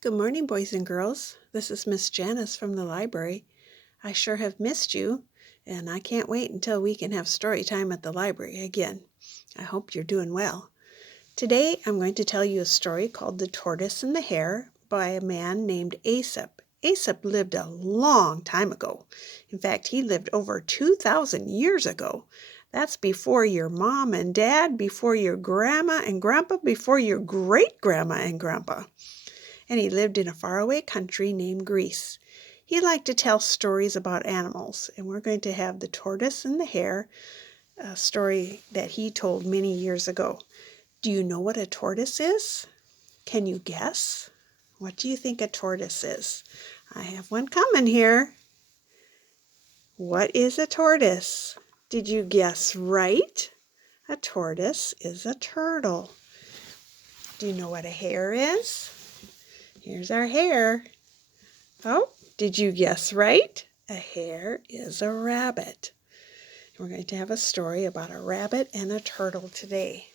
Good morning, boys and girls. This is Miss Janice from the library. I sure have missed you, and I can't wait until we can have story time at the library again. I hope you're doing well. Today, I'm going to tell you a story called The Tortoise and the Hare by a man named Aesop. Aesop lived a long time ago. In fact, he lived over 2,000 years ago. That's before your mom and dad, before your grandma and grandpa, before your great-grandma and grandpa. And he lived in a faraway country named Greece. He liked to tell stories about animals, and we're going to have The Tortoise and the Hare, a story that he told many years ago. Do you know what a tortoise is? Can you guess? What do you think a tortoise is? I have one coming here. What is a tortoise? Did you guess right? A tortoise is a turtle. Do you know what a hare is? Here's our hare. Oh, did you guess right? A hare is a rabbit. We're going to have a story about a rabbit and a turtle today.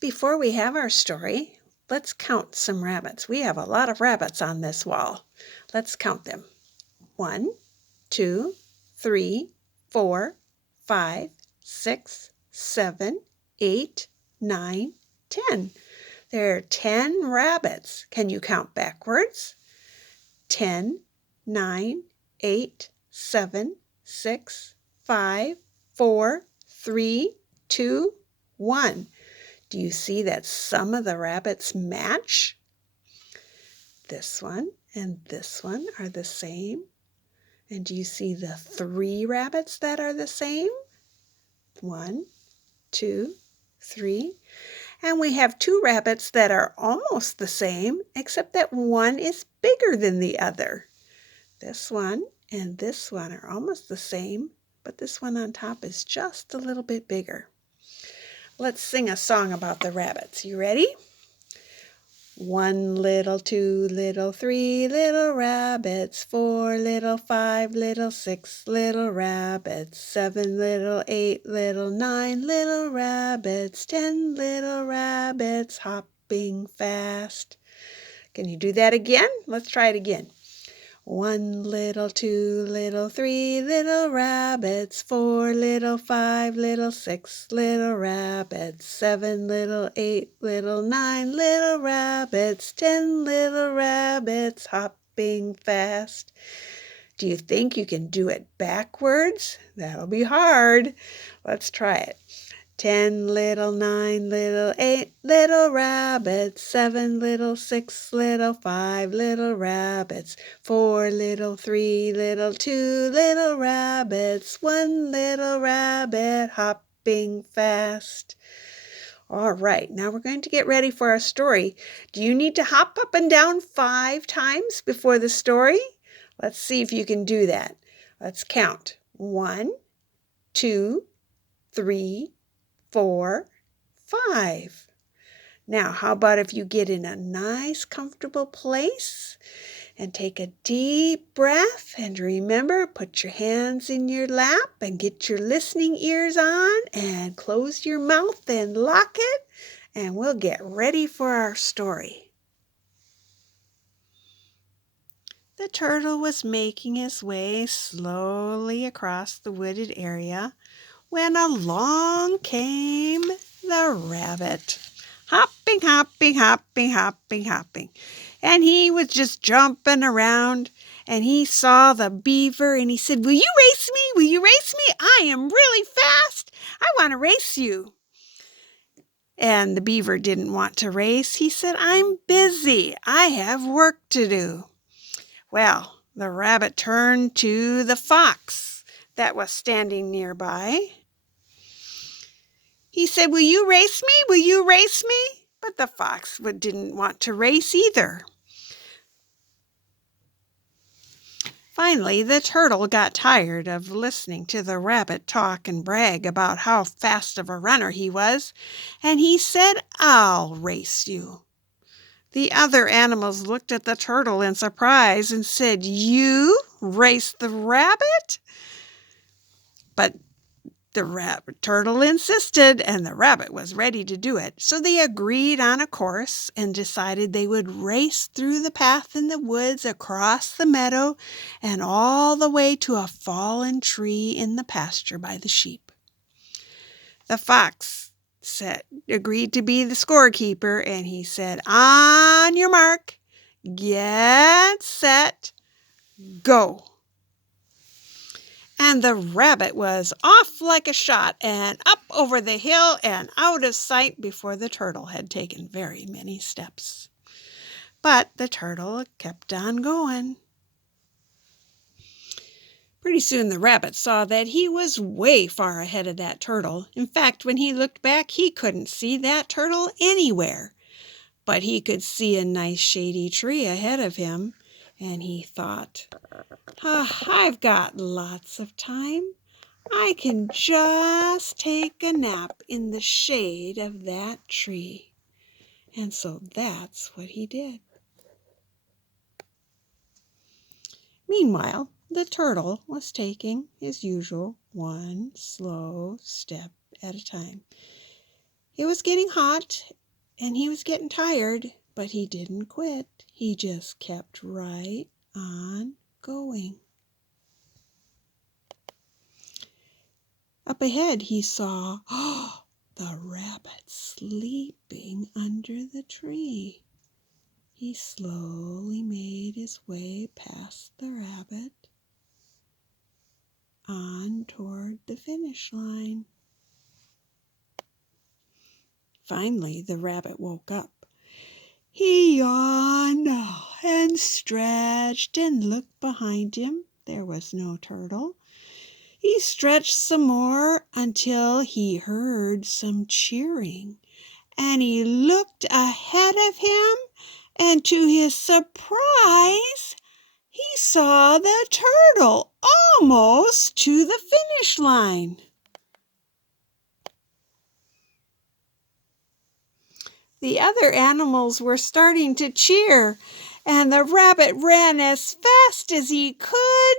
Before we have our story, let's count some rabbits. We have a lot of rabbits on this wall. Let's count them. 1, 2, 3, 4, 5, 6, 7, 8, 9, 10. There are 10 rabbits. Can you count backwards? 10, 9, 8, 7, 6, 5, 4, 3, 2, 1. Do you see that some of the rabbits match? This one and this one are the same. And do you see the 3 rabbits that are the same? 1, 2, 3. And we have 2 rabbits that are almost the same, except that one is bigger than the other. This one and this one are almost the same, but this one on top is just a little bit bigger. Let's sing a song about the rabbits. You ready? 1 little, 2 little, 3 little rabbits, 4 little, 5 little, 6 little rabbits, 7 little, 8 little, 9 little rabbits, 10 little rabbits hopping fast. Can you do that again? Let's try it again. 1 little, 2 little, 3 little rabbits, 4 little, 5 little, 6 little rabbits, 7 little, 8 little, 9 little rabbits, 10 little rabbits hopping fast. Do you think you can do it backwards? That'll be hard. Let's try it. 10 little, 9 little, 8 little rabbits, 7 little, 6 little, 5 little rabbits, 4 little, 3 little, 2 little rabbits, 1 little rabbit hopping fast. All right, now we're going to get ready for our story. Do you need to hop up and down 5 times before the story? Let's see if you can do that. Let's count. 1, 2, 3, 4, 5. Now, how about if you get in a nice, comfortable place and take a deep breath, and remember, put your hands in your lap and get your listening ears on and close your mouth and lock it, and we'll get ready for our story. The turtle was making his way slowly across the wooded area when along came the rabbit. Hopping, hopping, hopping, hopping, hopping. And he was just jumping around, and he saw the beaver, and he said, "Will you race me? Will you race me? I am really fast. I want to race you." And the beaver didn't want to race. He said, "I'm busy. I have work to do." Well, the rabbit turned to the fox that was standing nearby. He said, "Will you race me? Will you race me?" But the fox didn't want to race either. Finally, the turtle got tired of listening to the rabbit talk and brag about how fast of a runner he was, and he said, "I'll race you." The other animals looked at the turtle in surprise and said, "You race the rabbit?" But The turtle insisted, and the rabbit was ready to do it. So they agreed on a course and decided they would race through the path in the woods, across the meadow, and all the way to a fallen tree in the pasture by the sheep. The fox agreed to be the scorekeeper, and he said, "On your mark, get set, go." And the rabbit was off like a shot and up over the hill and out of sight before the turtle had taken very many steps. But the turtle kept on going. Pretty soon the rabbit saw that he was way far ahead of that turtle. In fact, when he looked back, he couldn't see that turtle anywhere. But he could see a nice shady tree ahead of him, and he thought, I've got lots of time. I can just take a nap in the shade of that tree. And so that's what he did. Meanwhile, the turtle was taking his usual one slow step at a time. It was getting hot and he was getting tired, but he didn't quit. He just kept right on going. Up ahead he saw the rabbit sleeping under the tree. He slowly made his way past the rabbit on toward the finish line. Finally, the rabbit woke up. He yawned and stretched and looked behind him. There was no turtle. He stretched some more until he heard some cheering, and he looked ahead of him, and to his surprise, he saw the turtle almost to the finish line. The other animals were starting to cheer, and the rabbit ran as fast as he could,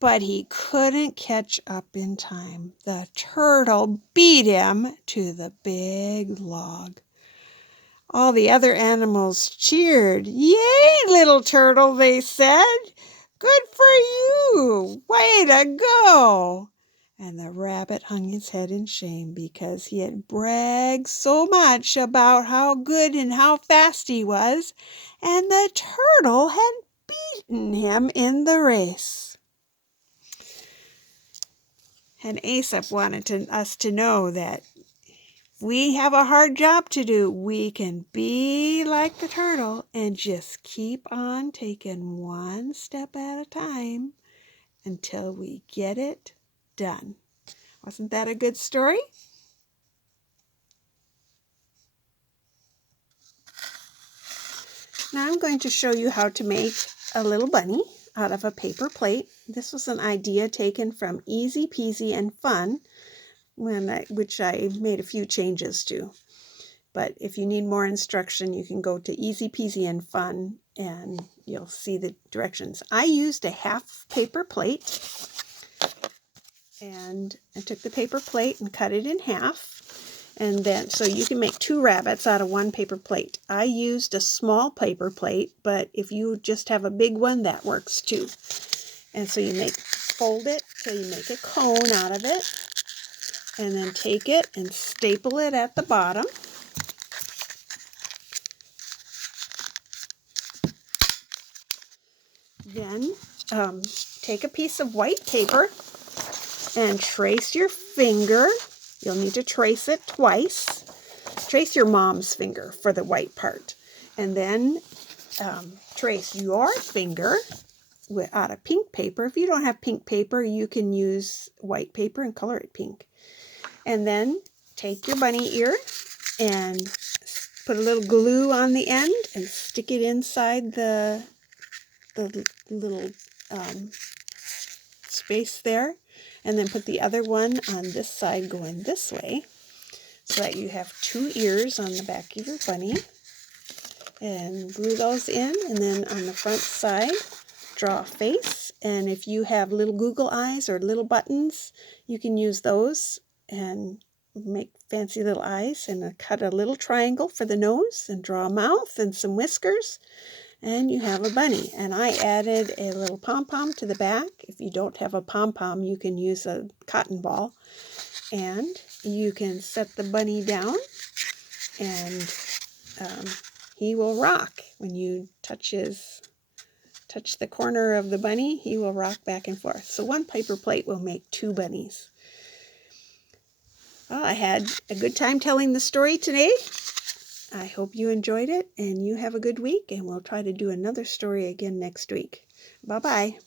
but he couldn't catch up in time. The turtle beat him to the big log. All the other animals cheered. "Yay, little turtle," they said. "Good for you! Way to go!" And the rabbit hung his head in shame because he had bragged so much about how good and how fast he was, and the turtle had beaten him in the race. And Aesop wanted us to know that we have a hard job to do. We can be like the turtle and just keep on taking one step at a time until we get it done. Wasn't that a good story? Now I'm going to show you how to make a little bunny out of a paper plate. This was an idea taken from Easy Peasy and Fun, which I made a few changes to. But if you need more instruction, you can go to Easy Peasy and Fun and you'll see the directions. I used a half paper plate, and I took the paper plate and cut it in half. And then, so you can make two rabbits out of one paper plate. I used a small paper plate, but if you just have a big one, that works too. And so you fold it till you make a cone out of it, and then take it and staple it at the bottom. Then take a piece of white paper and trace your finger. You'll need to trace it twice. Trace your mom's finger for the white part. And then trace your finger out of pink paper. If you don't have pink paper, you can use white paper and color it pink. And then take your bunny ear and put a little glue on the end and stick it inside the little space there, and then put the other one on this side going this way so that you have two ears on the back of your bunny, and glue those in. And then on the front side, draw a face And if you have little Google eyes or little buttons, you can use those and make fancy little eyes, and cut a little triangle for the nose and draw a mouth and some whiskers, and you have a bunny. And I added a little pom-pom to the back. If you don't have a pom-pom, you can use a cotton ball, and you can set the bunny down, and he will rock. When you touch the corner of the bunny, he will rock back and forth. So one paper plate will make 2 bunnies. Well, I had a good time telling the story today. I hope you enjoyed it, and you have a good week, and we'll try to do another story again next week. Bye-bye.